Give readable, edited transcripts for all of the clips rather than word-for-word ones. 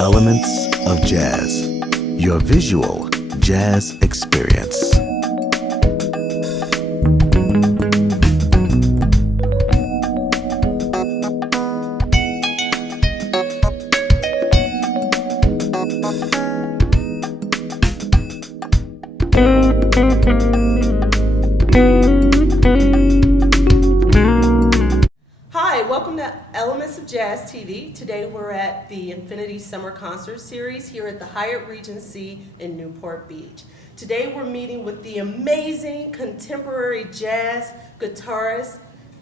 Elements of Jazz, your visual jazz experience. Hi, welcome to Elements of Jazz TV. Today we're at the Infiniti Summer Concert Series here at the Hyatt Regency in Newport Beach. Today we're meeting with the amazing contemporary jazz guitarist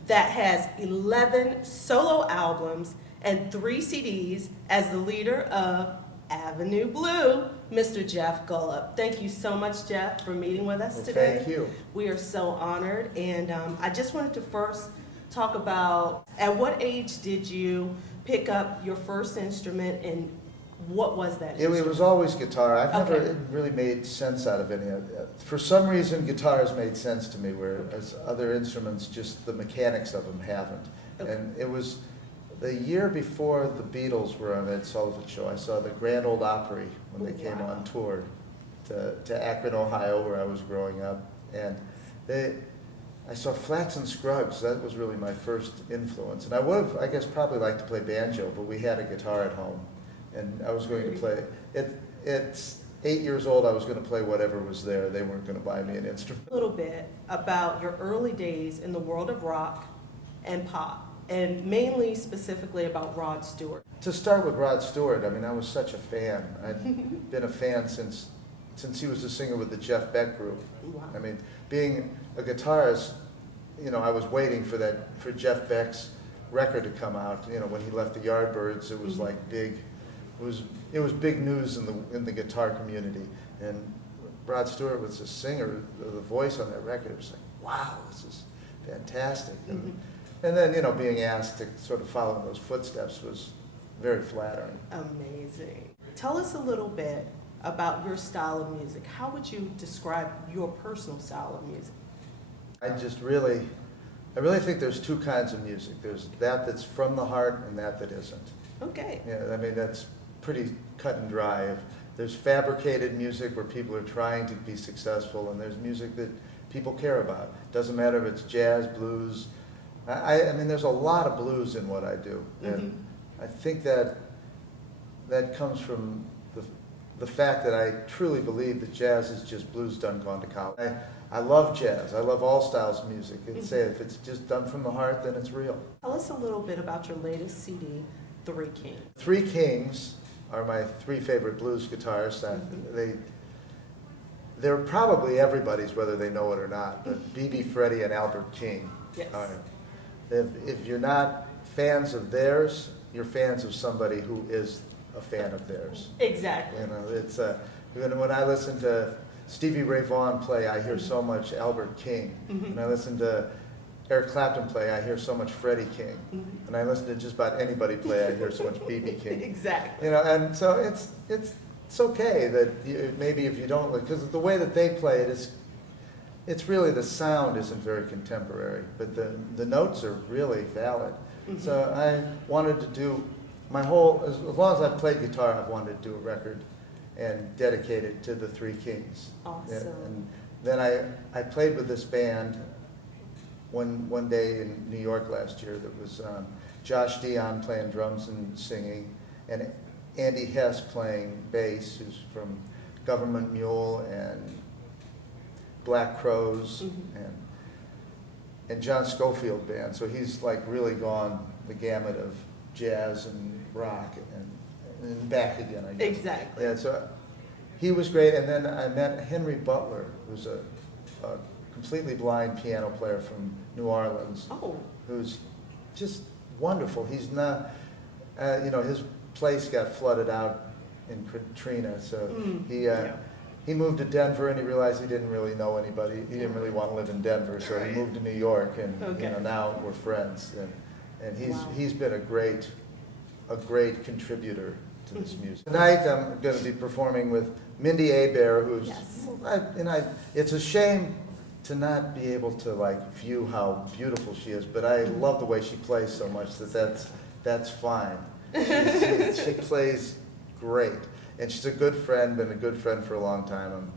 that has 11 solo albums and 3 CDs as the leader of Avenue Blue, Mr. Jeff Golub. Thank you so much, Jeff, for meeting with us today. Thank you. We are so honored, and I just wanted to first talk about, at what age did you pick up your first instrument, and what was that instrument? It was always guitar. I've Okay. never really made sense out of any of it. For some reason, guitars made sense to me, whereas other instruments, just the mechanics of them haven't. Okay. And it was the year before the Beatles were on that Sullivan Show. I saw the Grand Ole Opry when they came Wow. on tour to Akron, Ohio, where I was growing up. And I saw Flats and Scruggs. That was really my first influence. And I would have, I guess, probably liked to play banjo, but we had a guitar at home. And I was going to play. It's 8 years old, I was going to play whatever was there. They weren't going to buy me an instrument. A little bit about your early days in the world of rock and pop, and mainly specifically about Rod Stewart. To start with Rod Stewart, I mean, I was such a fan. I'd been a fan since he was the singer with the Jeff Beck group. Wow. I mean, being a guitarist, you know, I was waiting for Jeff Beck's record to come out. You know, when he left the Yardbirds, it was like big. It was big news in the guitar community. And Rod Stewart was the singer, the voice on that record. It was like, wow, this is fantastic. And then, you know, being asked to sort of follow in those footsteps was very flattering. Amazing. Tell us a little bit about your style of music. How would you describe your personal style of music? I really think there's two kinds of music. There's that's from the heart and that isn't. Okay. Yeah, I mean, that's pretty cut and dry. There's fabricated music where people are trying to be successful, and there's music that people care about. Doesn't matter if it's jazz, blues. I mean, there's a lot of blues in what I do. And I think that comes from the fact that I truly believe that jazz is just blues done gone to college. I love jazz. I love all styles of music. It's say if it's just done from the heart, then it's real. Tell us a little bit about your latest CD, 3 Kings. 3 Kings are my 3 favorite blues guitarists. They're probably everybody's, whether they know it or not, but B.B. Freddie and Albert King. Yes. If you're not fans of theirs, you're fans of somebody who is a fan of theirs. Exactly. You know, it's when I listen to Stevie Ray Vaughan play, I hear so much Albert King. When I listen to Eric Clapton play, I hear so much Freddie King. And I listen to just about anybody play, I hear so much B.B. King. Exactly. You know, and so it's okay that maybe if you don't, because the way that they play it it's really, the sound isn't very contemporary, but the notes are really valid. So I wanted to do as long as I've played guitar, I've wanted to do a record and dedicate it to the 3 Kings. Awesome. And then I played with this band one day in New York last year. That was Josh Dion playing drums and singing, and Andy Hess playing bass, who's from Government Mule and Black Crowes, and John Schofield band. So he's like really gone the gamut of jazz and rock and back again, I guess. Exactly. Yeah, so he was great. And then I met Henry Butler, who's a completely blind piano player from New Orleans, who's just wonderful. He's not, you know, his place got flooded out in Katrina, so he moved to Denver, and he realized he didn't really know anybody. He didn't really want to live in Denver, so he moved to New York, and you know, now we're friends. And he's been a great contributor to this music. Tonight I'm going to be performing with Mindy Abair, who's it's a shame to not be able to like view how beautiful she is, but I love the way she plays so much that's fine. She plays great. And she's a good friend, been a good friend for a long time. I'm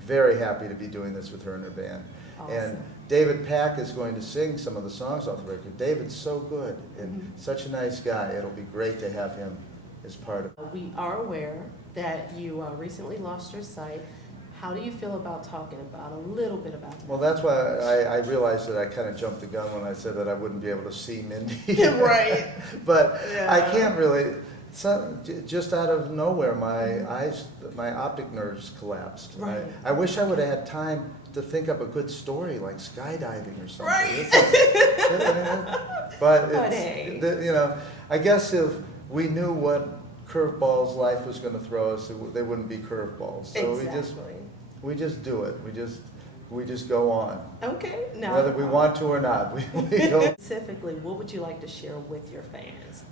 very happy to be doing this with her and her band. Awesome. And David Pack is going to sing some of the songs off the record. David's so good and such a nice guy. It'll be great to have him as part of it. We are aware that you recently lost your sight. How do you feel about talking about a little bit about that? Well, that's why I realized that I kind of jumped the gun when I said that I wouldn't be able to see Mindy. Right. But Yeah. I can't really, just out of nowhere, my eyes, my optic nerves collapsed. Right. I wish I would have had time to think up a good story like skydiving or something. Right. But But it's, hey. you know, I guess if we knew what curveballs life was going to throw us, they wouldn't be curveballs. So Exactly. we just do it. We just go on. Okay. Now, Whether we want to or not, we go. specifically, what would you like to share with your fans?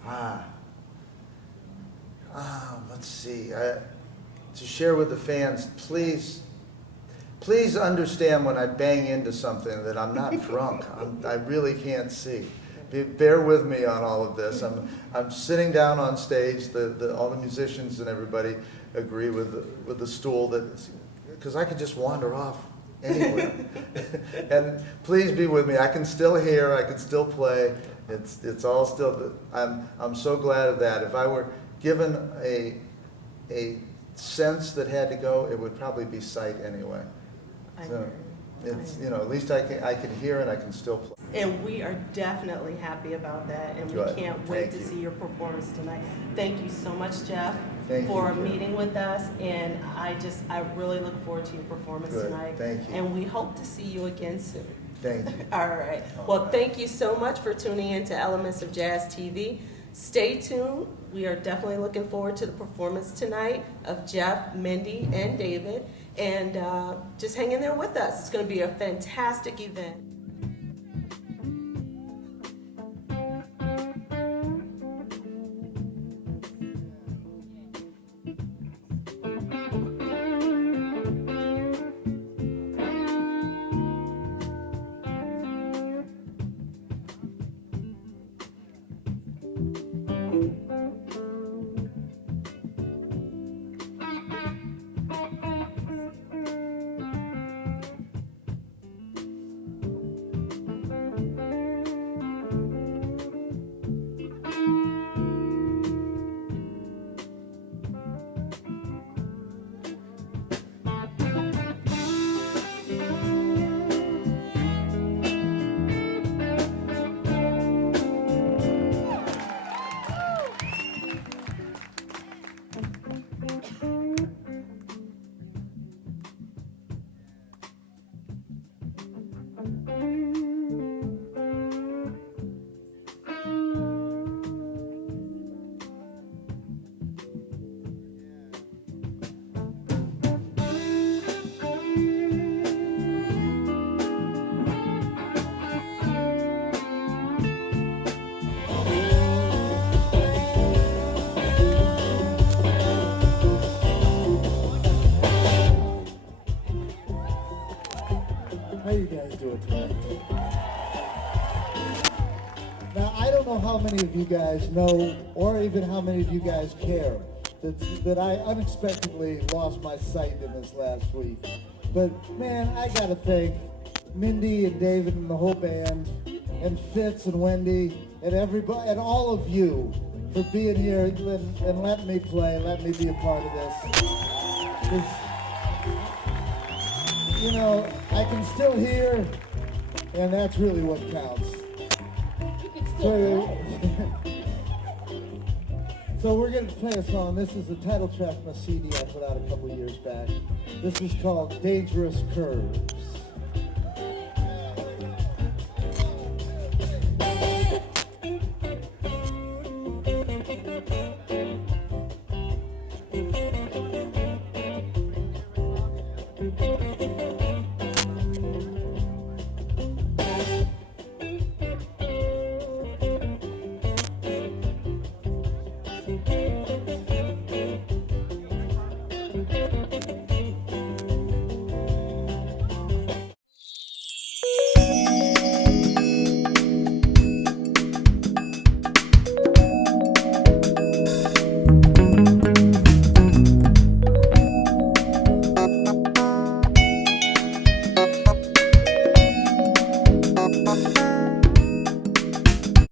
Let's see. To share with the fans, please understand when I bang into something that I'm not drunk. I really can't see. Bear with me on all of this. I'm sitting down on stage. All the musicians and everybody agree with the stool because I could just wander off anywhere. And please be with me. I can still hear. I can still play. It's all still. I'm so glad of that. If I were given a sense that had to go, it would probably be sight anyway. So it's, you know, at least I can hear and I can still play. And we are definitely happy about that, and Good. we can't wait Thank to you. see your performance tonight. Thank you so much, Jeff, Thank for you, Jeff. meeting with us, and I really look forward to your performance Good. tonight. Thank you. And we hope to see you again soon. Thank you. All right. All Well, right. thank you so much for tuning in to Elements of Jazz TV. Stay tuned. We are definitely looking forward to the performance tonight of Jeff, Mindy, and David. And just hang in there with us. It's going to be a fantastic event. How you guys doing tonight? Now, I don't know how many of you guys know, or even how many of you guys care, that I unexpectedly lost my sight in this last week. But man, I gotta thank Mindy and David and the whole band, and Fitz and Wendy, and everybody, and all of you for being here and letting me play, letting me be a part of this. 'Cause, you know, I can still hear, and that's really what counts. So we're going to play a song. This is the title track from a CD I put out a couple years back. This is called Dangerous Curves. Bye.